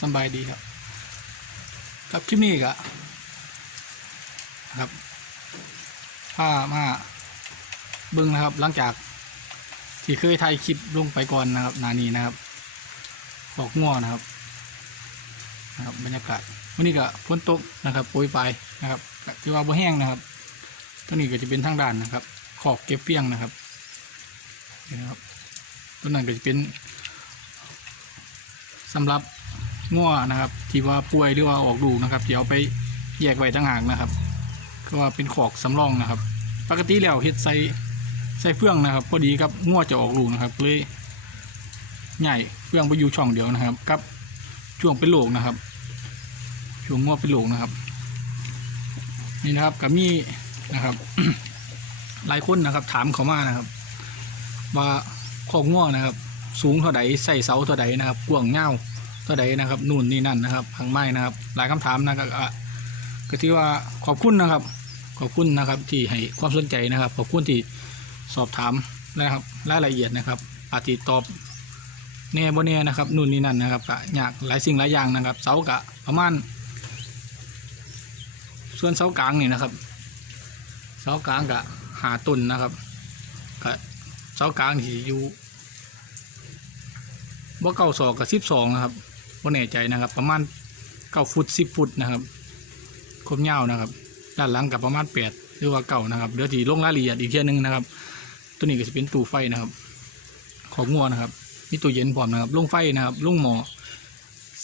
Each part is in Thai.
สบายดีครับ ครับคลิปนี้ก็ครับผ้ามาเบิ้งนะครับ หลังจากที่เคยถ่ายคลิปลงไปก่อนนะครับ นานี้นะครับบอกง่วนะครับนะครับบรรยากาศวันนี้ก็ฝนตกนะครับโปรยปลายนะครับที่ว่าบ่แห้งนะครับตัวนี้ก็จะเป็นทางด้านนะครับ ขอบเก็บเฟี้ยงนะครับนี่นะครับตัวนั้นก็จะเป็นสำหรับ ง่วนะครับ ที่ว่าป่วยหรือว่าออกลูนะครับเดี๋ยวไปแยกไว้ต่างหากนะครับ ก็ว่าเป็นขอกสำรองนะครับ ปกติแล้วเฮ็ดใส่ใส่เฟื่องนะครับ พอดีกับง่วจะออกลูกนะครับเลยใหญ่เฟื่องไปอยู่ช่องเดียวนะครับกับช่วงเป็นโลกนะครับ ช่วงง่วเป็นโลกนะครับ นี่นะครับกับมีนะครับ หลายคนนะครับ ถามเขามานะครับ ว่าของง่วนะครับ สูงเท่าใดใส่เสาเท่าใดนะครับกว้างเงา เท่าใดนะครับนู่นนี่นั่นนะครับทางไม้นะครับ หลายคำถามนะครับก็ที่ว่าขอบคุณนะครับ ขอบคุณนะครับที่ให้ความสนใจนะครับ ขอบคุณที่สอบถามนะครับรายละเอียดนะครับอาจจะตอบแน่บ่แน่นะครับนู่นนี่นั่นนะครับก็ยากหลายสิ่งหลายอย่างนะครับเสากะประมาณส่วนเสากลางนี่นะครับเสากลางกะหาต้นนะครับกะเสากลางที่อยู่ว่าเก้าศอกกับสิบสองนะครับ ว่แน่ใจนะครับ ประมาณเก้าฟุตสิบฟุตนะครับคมยาวนะครับ ด้านหลังกับประมาณแปดหรือว่าเก่านะครับเดี๋ยวทีลงรายละเอียดอีกเทียหนึงนะครับ ตัวนี้ก็จะเป็นตู้ไฟนะครับ ของงัวนะครับ มีตู้เย็นพร้อมนะครับลงไฟนะครับลงหมอ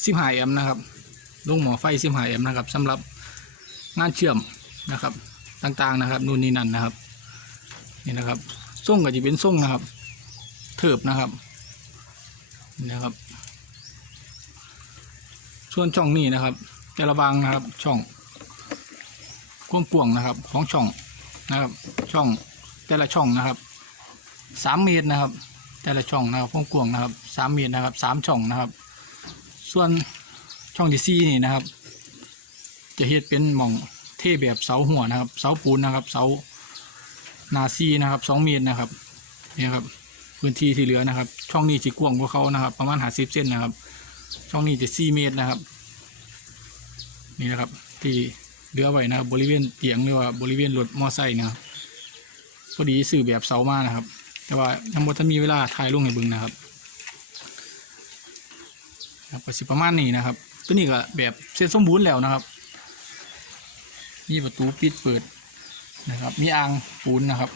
สิบห้าแอมนะครับลงหมอไฟสิบห้าแอมนะครับสำหรับงานเชื่อมนะครับต่างๆนะครับนู่นนี่นั่นนะครับนี่นะครับส่งก็จะเป็นส่งนะครับ เถิบนะครับนะครับ ส่วนช่องนี้นะครับแต่ละบางนะครับช่องกว้างๆนะครับ ของช่องนะครับ ช่องแต่ละช่องนะครับสามเมตรนะครับ แต่ละช่องนะครับกว้างๆนะครับสามเมตรนะครับสามช่องนะครับ ส่วนช่องที่สี่นี่นะครับ จะเฮ็ดเป็นหม่องเทแบบเสาหัวนะครับ เสาปูนนะครับ เสานาซีนะครับสองเมตรนะครับนี่ครับพื้นที่ที่เหลือนะครับ ช่องนี้จะกว้างกว่าเขานะครับ ประมาณหาสิบเซนนะครับ ช่องนี้จะสี่เมตรนะครับ นี่นะครับ ที่เลือไว้นะครับ บริเวณเตียงหรือว่าบริเวณรถมอไซค์นะครับพอดีสื่อแบบเสามานะครับ แต่ว่ายังบ่ทันมีเวลาถ่ายลงให้บิ่งนะครับครับก็สิประมาณนี้นะครับ ตัวนี้ก็แบบเสร็จสมบูรณ์แล้วนะครับมีประตูปิดเปิดนะครับ มีอ่างปูนนะครับ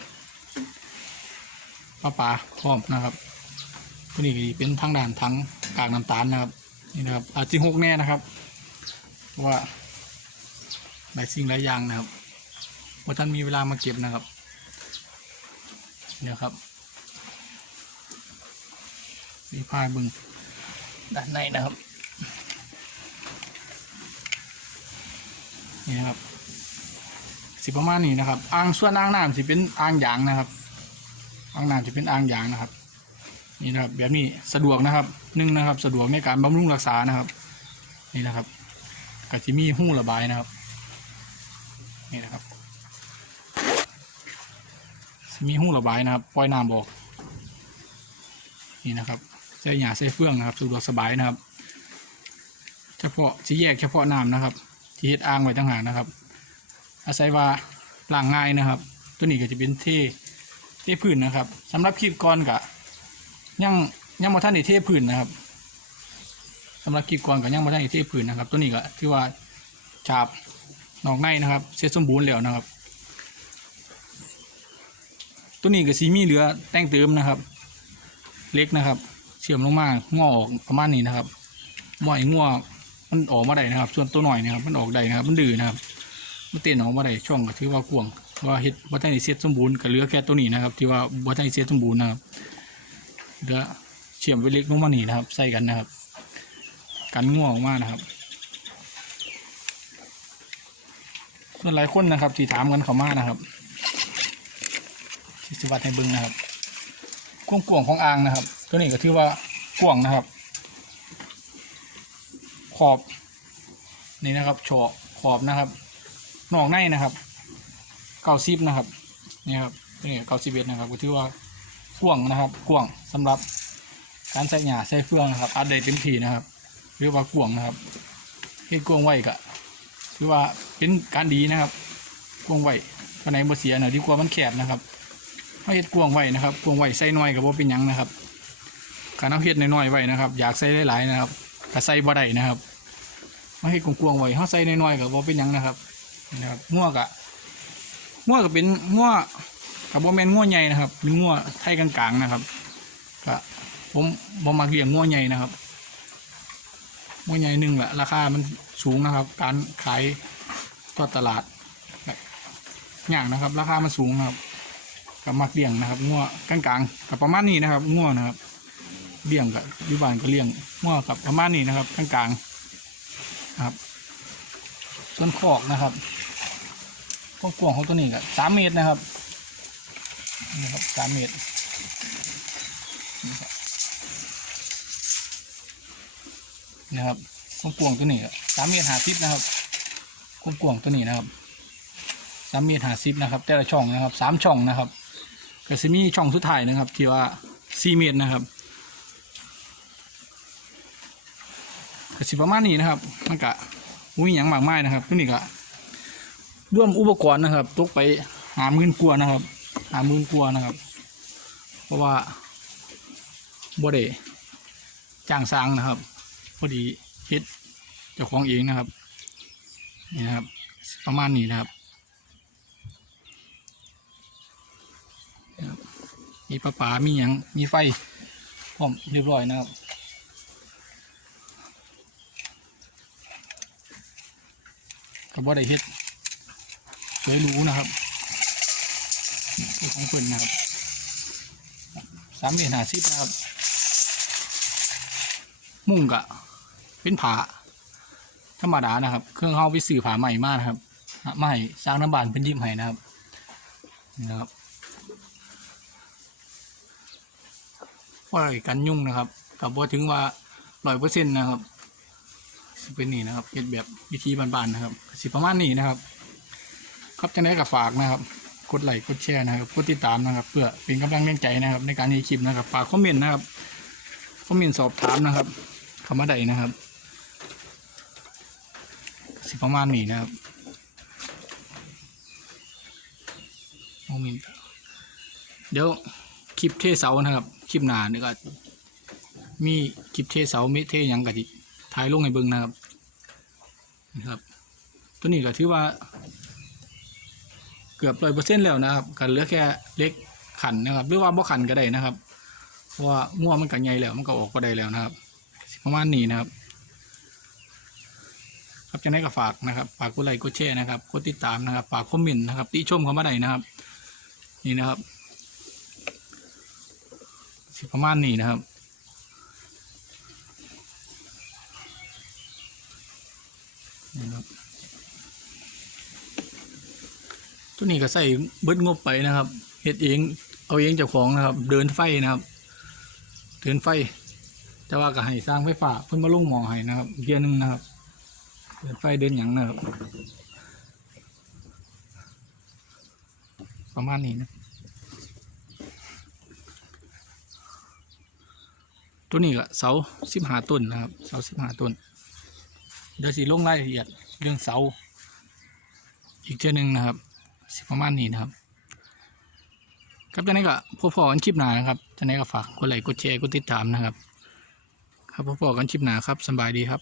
ป้าปาพร้อมนะครับตัวนี้ก็เป็นทางด่านทั้งกากน้ำตาลนะครับนี่นะครับอาจจะหกแน่นะครับ ราะว่าหลายสิ่งหลายอย่างนะครับว่าท่านมีเวลามาเก็บนะครับ เนี่ยครับมีผ้าบึงด้านในนะครับ นี่นะครับ สิประมาณนี้นะครับอ่างส่วนอ่างน้ำสิเป็นอ่างยางนะครับอ่างน้ำจะเป็นอ่างยางนะครับ นี่นะครับแบบนี้สะดวกนะครับหนึ่งนะครับ สะดวกในการบำรุงรักษานะครับ นี่นะครับ ก็จะมีหู้ระบายนะครับนี่นะครับสิมีหู้ระบายนะครับปล่อยน้ำออกนี่นะครับใส่หยาใส่เฟื่องนะครับสะดวกสบายนะครับ เฉพาะที่แยกเฉพาะน้ำนะครับ ที่เฮ็ดอ่างไว้ต่างหากนะครับ อาศัยว่าล้างง่ายนะครับ ตัวนี้ก็จะเป็นเทเทพื้นนะครับสำหรับคลิปก่อนกะยังยังมาท่านได้เทพื้นนะครับำหรับคลิปก่อนก็ยังมาท่านได้เทพื้นนะครับ ตัวนี้ก็ที่ว่าฉาบนอกในนะครับ เสร็จสมบูรณ์แล้วนะครับ ตัวนี้ก็สีมีเหลือแต่งเติมนะครับ เล็กนะครับ เชื่อมลงมางอออกประมาณนี้นะครับหมอยงัวมันออกมาได้นะครับ ส่วนตัวหน่อยนะครับ มันออกได้นะครับ มันดื้อนะครับมันเต้นออกมาได้ช่องก็ถือว่ากวางว่าเฮ็ดบัตรนิเซตสมบูรณ์ก็เหลือแค่ตัวนี้นะครับ ที่ว่าบัตรนิเซตสมบูรณ์นะครับเหลือเชื่อมไว้เล็กลงมานี่นะครับ ใส่กันนะครับ กันง่วงออกมานะครับ ส่วนหลายคนนะครับที่ถามกันเข้ามานะครับที่สวัสดให้บึงนะครับกว้งกวงของอ่างนะครับ ตัวนี้ก็ถือว่ากวงนะครับ ขอบนี่นะครับโฉกขอบนะครับนอกในนะครับเก้าสิบนะครับนี่ครับนี่เก้าสิบเอ็ดนะครับ ก็ถือว่ากวงนะครับกวงสำหรับการใส่หญ้าใส่เฟืองนะครับอัดได้เต็มที่นะครับ หรือว่ากวงนะครับเฮ็ดกวงไว้ก็ถือว่าเป็นการดีนะครับกวงไว้ภายในบ่เสียนะดีกว่ามันแคบนะครับถ้าเฮ็ดกวงไว้นะครับกวงไว้ใส่น้อยก็บ่เป็นหยังนะครับการเอาเฮ็ดน้อยๆไว้นะครับ อยากใส่หลายๆนะครับก็ใส่บ่ได้นะครับมาเฮ็ดกวงๆไว้เฮาใส่น้อยๆก็บ่เป็นหยังนะครับนี่นะครับงัวก็งัวก็เป็นงัวก็บ่แม่นงัวใหญ่นะครับเป็นงัวไทยกลางๆนะครับก็ผมบ่มักเลี้ยงงัวใหญ่นะครับ มวยใหญ่หนึ่งแหละราคามันสูงนะครับ การขายต่อตลาดอย่างนะครับ ราคามันสูงครับกับมักเลี้ยงนะครับงัวกลางๆกับประมาณนี้นะครับงัวนะครับเลี้ยงกับยุบานก็เลี้ยงงัวกับประมาณนี้นะครับกลางๆนะครับส่วนคอกนะครับพวกวางของตัวนี้ก็สามเมตรนะครับนี่ครับสามเมตรนี่ครับ นะครับกวางตัวนี้สามเมตรห้าสิบนะครับกวางตัวนี้นะครับสามเมตรห้าสิบนะครับ แต่ละช่องนะครับสามช่องนะครับก็จะมีช่องสุดท้ายนะครับ ที่ว่าสี่เมตรนะครับก็สิประมาณนี้นะครับมันก็อุ้ยอย่างมากมายนะครับตัวนี้ก็ร่วมอุปกรณ์นะครับตกไปหาหมื่นกว่านะครับ หาหมื่นกว่านะครับ เพราะว่าบ่ได้จ้างสร้างนะครับ พอดีเฮ็ดเจ้าของเองนะครับนี่นะครับ ประมาณนี้นะครับมีปลาปลามีหยังมีไฟพร้อมเรียบร้อยนะครับกับว่าได้เฮ็ดสวยรู้นะครับของเพิ่นนะครับสามเหรียญหาสิบนะครับ มุ่งกะเป็นผาธรรมดานะครับ เครื่องเข้าไปสื่อผาใหม่มากนะครับใหม่สร้างน้ำบานเป็นยิ้มให้นะครับนี่นะครับปล่อยกันยุ่งนะครับกับว่าถึงว่าร้อยเปอร์เซ็นต์นะครับเป็นนี่นะครับเฮ็ดแบบวิธีบานๆนะครับสิประมาณนี้นะครับ ครับจะได้กับฝากนะครับ กดไลค์กดแชร์นะครับกดติดตามนะครับ เพื่อเป็นกำลังแรงใจนะครับ ในการให้คลิปนะครับฝากคอมเมนต์นะครับคอมเมนต์สอบถามนะครับ คำว่าใดนะครับ สิประมาณนี้นะครับคอมเมนต์เดี๋ยวคลิปเทเสานะครับ คลิปหน้านี่ก็มีคลิปเทเสามีเทยังกะทิถ่ายลงให้เบิ่งนะครับนะครับ ตัวนี้ก็ถือว่า เกือบร้อยเปอร์เซ็นต์แล้วนะครับกันเหลือแค่เล็กขันนะครับ หรือว่าบ่ขันก็ได้นะครับ เพราะว่าง่วงมันกันใหญ่แล้วมันก็ออกก็ได้แล้วนะครับ ประมาณนี้นะครับ ครับจะได้ก็ฝากนะครับฝากกดไลค์กดแชร์นะครับกดติดตามนะครับฝากคอมเมนต์นะครับติชมเข้ามาได้นะครับ นี่นะครับสิประมาณนี้นะครับนี่นะครับตัวนี้ก็ใส่เบิดงบไปนะครับเฮ็ดเอง เอาเองเจ้าของนะครับ เดินไฟนะครับ เดินไฟ แต่ว่าก็ให้สร้างไฟฟ้าเพิ่นมาลงหมอให้นะครับเกียร์หนึ่งนะครับเดินไฟเดินหยังนะครับประมาณนี้นะตัวนี้ก็เสาสิบห้าต้นนะครับเสาสิบห้าต้นเดี๋ยวสิลงรายละเอียดเรื่องเสาอีกเจ้าหนึ่งนะครับสิประมาณนี้นะครับครับตอนนี้ก็พบพอกันคลิปหน้านะครับตอนนี้ก็ฝากกดไลค์กดแชร์กดติดตามนะครับ ครับพบอกันชิปหนาครับสบายดีครับ